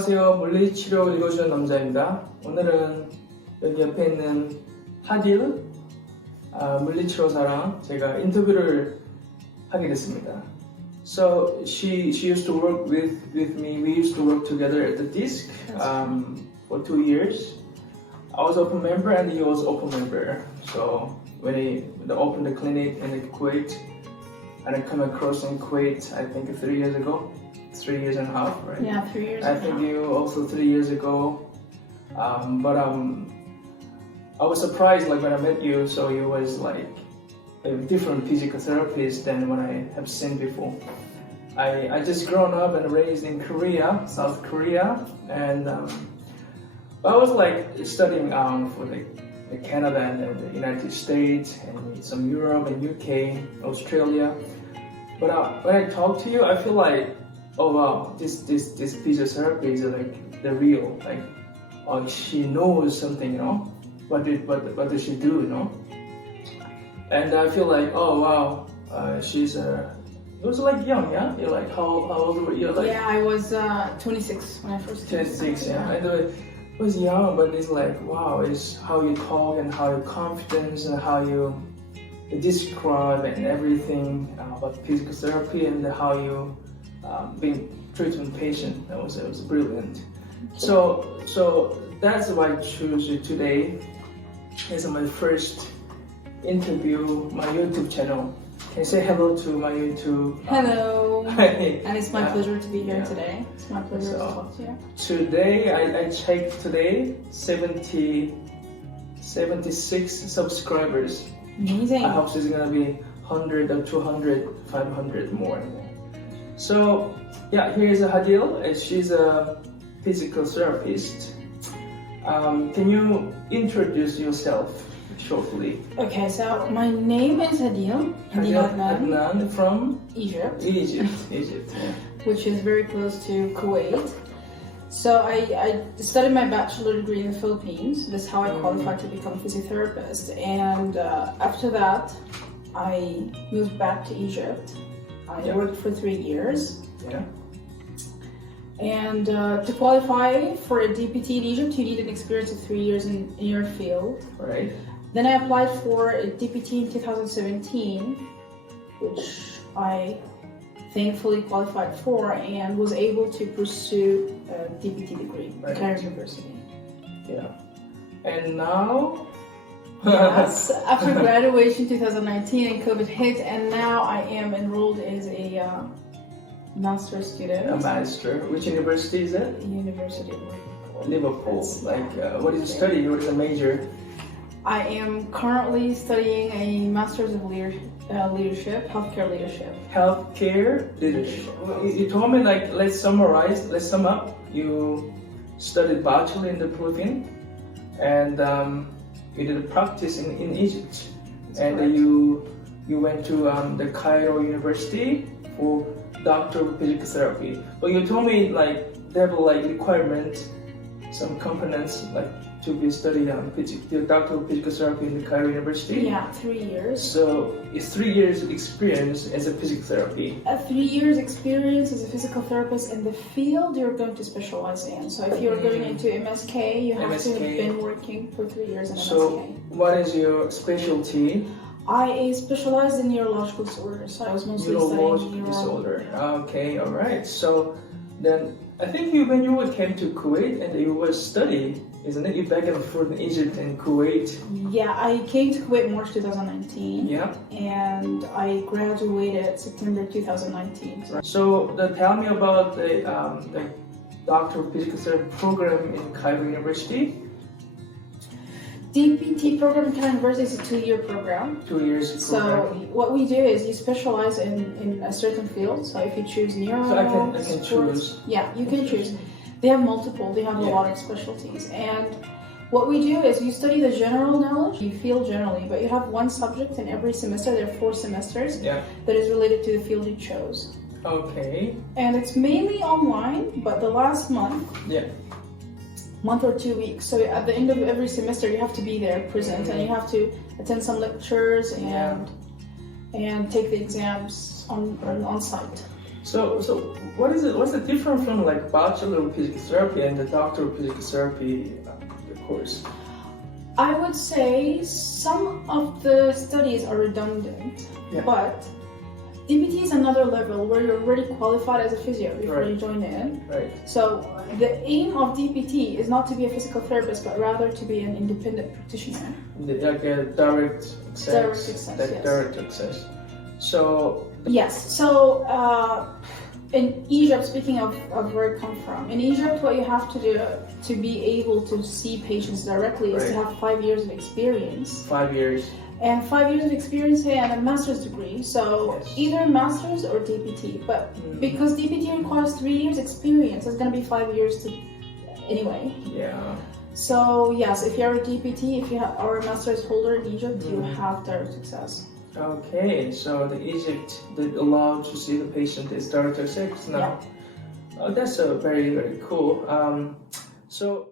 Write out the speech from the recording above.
안녕하세요. 물리치료 읽어주는 남자입니다. 오늘은 여기 옆에 있는 하딜 물리치료사랑 제가 인터뷰를 하게 됐습니다. So she used to work with me. We used to work together at the DISC for 2 years. I was open member and he was open member. So when he opened the clinic in Kuwait, and I come across in Kuwait, I think 3 years ago. 3 years and a half, right? Yeah, 3 years. I think you also 3 years ago. But I was surprised like when I met you. So you was like a different physical therapist than what I have seen before. I just grown up and raised in Korea, South Korea, and I was like studying for the Canada and the United States and some Europe and UK, Australia. But when I talk to you, I feel like, oh wow, this physiotherapy is like the real, like, oh, she knows something, you know. What does she do, you know? And I feel like, oh wow, she's it was like young, yeah. You're like how old were you? Like, yeah, I was 26 when I first came. 26, yeah. And it was young, but it's like wow, it's how you talk and how your confidence and how you describe and everything about physical therapy and how you being treatment patient. It was brilliant. So that's why I choose you today. This is my first interview, my YouTube channel. Can you say hello to my YouTube? Hello. And it's my pleasure to be here yeah. today. It's my pleasure to talk to you. Today, I checked today, 76 subscribers. Amazing. I hope there's gonna be 100 or 200, 500 more. So, yeah, here's Hadil. She's a physical therapist. Can you introduce yourself shortly? Okay, so my name is Hadil Adnan from Egypt. Egypt, yeah. Which is very close to Kuwait. So I studied my bachelor degree in the Philippines. That's how I qualified to become a physiotherapist. And after that, I moved back to Egypt. I worked for 3 years. Yeah. And to qualify for a DPT in Egypt, you need an experience of 3 years in your field. Right. Then I applied for a DPT in 2017, which I thankfully qualified for and was able to pursue a DPT degree at Cairo University. Yeah. And now? Yes, after graduation 2019 and COVID hit, and now I am enrolled as a master's student. A master. Which university is that? University of Liverpool. That's like, what did you study? What is the major? I am currently studying a master's of leadership, healthcare leadership. Healthcare leadership. You told me, like, let's sum up. You studied bachelor in the Philippines, and you did a practice in Egypt. That's and correct. You went to the Cairo University for Doctor of Physical Therapy. But you told me like they have like requirement, some components like to be studied the Doctor of Physical Therapy in the Cairo University. Yeah, 3 years. So it's 3 years experience as a physical therapy. 3 years experience as a physical therapist in the field you're going to specialize in. So if you're going into MSK, you have to have been working for 3 years in MSK. So what is your specialty? I specialized in neurological disorders. So I was mostly studying disorder. Okay, all right. So then I think when you came to Kuwait and you were studying, isn't it? You back and forth in Egypt and Kuwait. Yeah, I came to Kuwait March 2019. Yeah. And I graduated September 2019. So tell me about the Doctor of Physical Therapy program in Cairo University. DPT program in Cairo University is a 2-year program. 2 years program. So what we do is you specialize in a certain field. So if you choose neuro, so I can sports, choose. Yeah, you can choose. They have multiple. They have a lot of specialties. And what we do is you study the general knowledge. You feel generally, but you have one subject in every semester. There are 4 semesters. Yeah. That is related to the field you chose. Okay. And it's mainly online, but the last month. Yeah. Month or 2 weeks. So at the end of every semester, you have to be there present, and you have to attend some lectures and take the exams on site. So what is it? What's the difference from like Bachelor of Physical Therapy and the Doctor of Physical Therapy course? I would say some of the studies are redundant, but DPT is another level where you're already qualified as a physio before you join in. Right. So the aim of DPT is not to be a physical therapist, but rather to be an independent practitioner. Like a direct access. Direct access. So yes. So in Egypt, speaking of where I come from, in Egypt, what you have to do to be able to see patients directly is to have 5 years of experience. 5 years. And 5 years of experience and a master's degree. So either master's or DPT. But because DPT requires 3 years experience, it's going to be 5 years to anyway. Yeah. So yes, if you're a DPT, if you are a master's holder in Egypt, you have direct access. Okay, so the Egypt that allowed to see the patient is direct access now. Oh, that's very, very cool. So